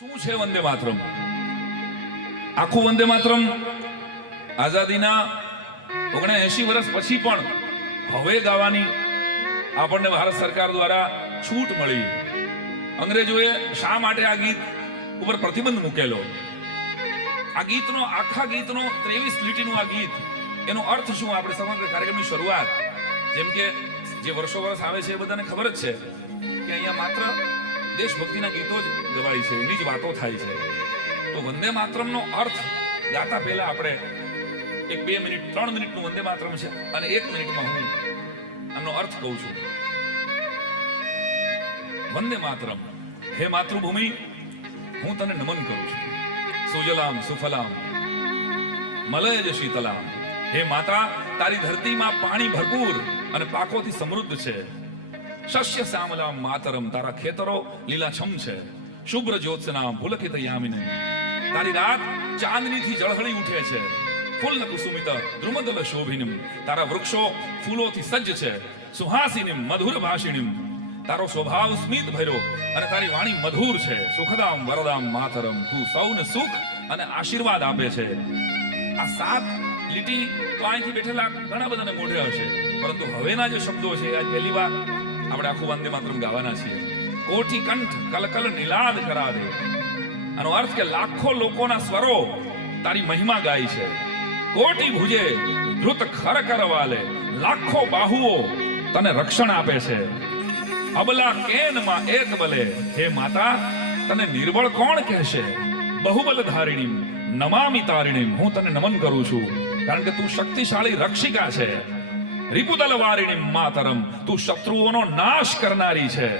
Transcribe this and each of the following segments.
શું છે વંદે માતરમ? આખું વંદે માતરમ આઝાદીના 79 વર્ષ પછી પણ હવે ગાવાની આપણને ભારત સરકાર દ્વારા છૂટ મળી. અંગ્રેજોએ શા માટે આ ગીત ઉપર પ્રતિબંધ મૂકેલો? આ ગીતનો આખા ગીતનો 23 લીટીનું આ ગીત, એનો અર્થ શું? આપણે સમગ્ર કાર્યક્રમની શરૂઆત જેમ કે જે વર્ષો વર્ષ આવે છે એ બધાને ખબર જ છે કે અહીંયા માત્ર દેશભક્તિના ગીતો જ ગવાય છે, એની જ વાતો થાય છે. તો વંદે માતરમનો અર્થ ગાતા પહેલા આપણે 2 મિનિટ 3 મિનિટનું વંદે માતરમ છે અને 1 મિનિટમાં હું આનો અર્થ કહું છું. વંદે માતરમ, હે માતૃભૂમિ, હું તને નમન કરું છું. સુજલામ સુફલામ મલયજ શીતલામ, હે માતા, તારી ધરતીમાં પાણી ભરપૂર અને પાકોથી સમૃદ્ધ છે. શસ્ય શ્યામલામ માતરમ, તારા ખેતરો લીલાછમ છે. શુભ્ર જ્યોત્સનામ પુલકિત યામિની, તારી રાત ચાંદનીથી ઝળહળી ઉઠે છે. ફૂલ કુસુમિત દ્રુમદલ શોભિનીમ, તારા વૃક્ષો ફૂલોથી સજ્જ છે. સુહાસિનીમ મધુર ભાષિણીમ, તારો સ્વભાવ સ્મિત ભર્યો અને તારી વાણી મધુર છે. સુખદામ વરદામ માતરમ, તું સૌને સુખ અને આશીર્વાદ આપે છે. આ 7 લીટી તો અહીંથી બેઠેલા ઘણા બધાને મોઢે હશે, પરંતુ હવેના જે શબ્દો છે આજ પહેલી વાર આપણે આખું વંદે માતરમ ગાવાના છીએ. કોઠી કંઠ કલકલ નિલાદ કરા દે, આનો અર્થ કે લાખો લોકોના સ્વરો તારી મહિમા ગાય છે. કોટી ભુજે ધૃત ખર કરવાલે, લાખો બાહુઓ તને રક્ષણ આપે છે. અબલા કેનમાં એક બલે, હે માતા, તને નિર્બળ કોણ કહેશે? બહુબલ ધારિણીમ નમામિ તારિણીમ, હું તને નમન કરું છું કારણ કે તું શક્તિશાળી રક્ષિકા છે. રિપુદલ વારિણીમ માતરમ, તું શત્રુઓનો નાશ કરનારી છે.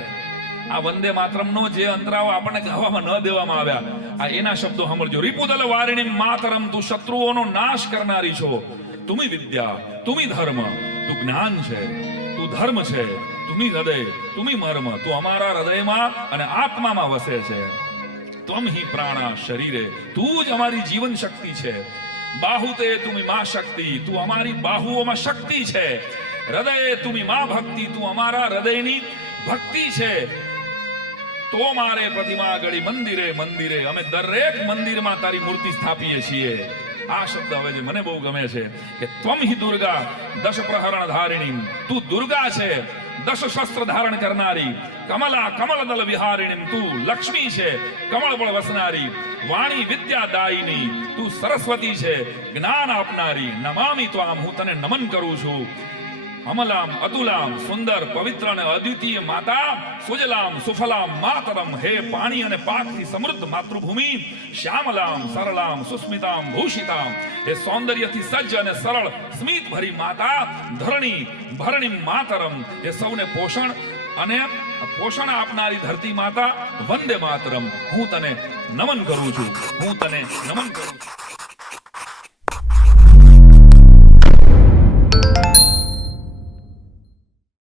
આ વંદે માતરમનો જે અંતરાઓ આપણને ગાવામાં ન દેવામાં આવ્યા, આ એના શબ્દો સાંભળજો. રિપુદલ વારિણીમ માતરમ, તું શત્રુઓનો નાશ કરનારી છો. તુમી વિદ્યા તુમી ધર્મ, તું જ્ઞાન છે, તું ધર્મ છે. તુમી હૃદય તુમી મર્મ, તું અમારા હૃદયમાં અને આત્મામાં વસે છે. ત્વમ હિ પ્રાણા શરીરે, તું જ અમારી જીવન શક્તિ છે. બાહુતે તુમી મા શક્તિ, તું અમારી બાહુઓમાં શક્તિ છે. હૃદયે તુમી મા ભક્તિ, તું અમારા હૃદયની ભક્તિ છે. તો મારે પ્રતિમા ગળી મંદિરે મંદિરે, અમે દરેક મંદિરમાં તારી મૂર્તિ સ્થાપીએ છીએ. આ શબ્દ હવે જે મને બહુ ગમે છે કે ત્વમ હિ દુર્ગા દશ પ્રહરણ ધારિણી, તું દુર્ગા છે, 10 શસ્ત્ર ધારણ કરનારી. કમલા કમલદલ વિહારિણી, તું લક્ષ્મી છે, કમળ બળ વસનારી. વાણી વિદ્યા દાયિની, તું સરસ્વતી છે, જ્ઞાન આપનારી. નમામિ ત્વામ, હું તને નમન કરું છું. અમલામ અતુલામ, સુંદર પવિત્ર અને અદ્વિતીય માતા. સુજલામ સુફલામ માતરમ, હે પાણી અને પાકથી સમૃદ્ધ માતૃભૂમિ. શ્યામલામ સરલામ સુસ્મિતામ ભૂષિતામ, હે સૌંદર્યથી સજ્જ અને સરળ સ્મિત ભરી માતા. ધરણી ભરણીમ માતરમ, હે સૌને પોષણ અને પોષણ આપનારી ધરતી માતા. વંદે માતરમ, હું તને નમન કરું છું, હું તને નમન કરું છું.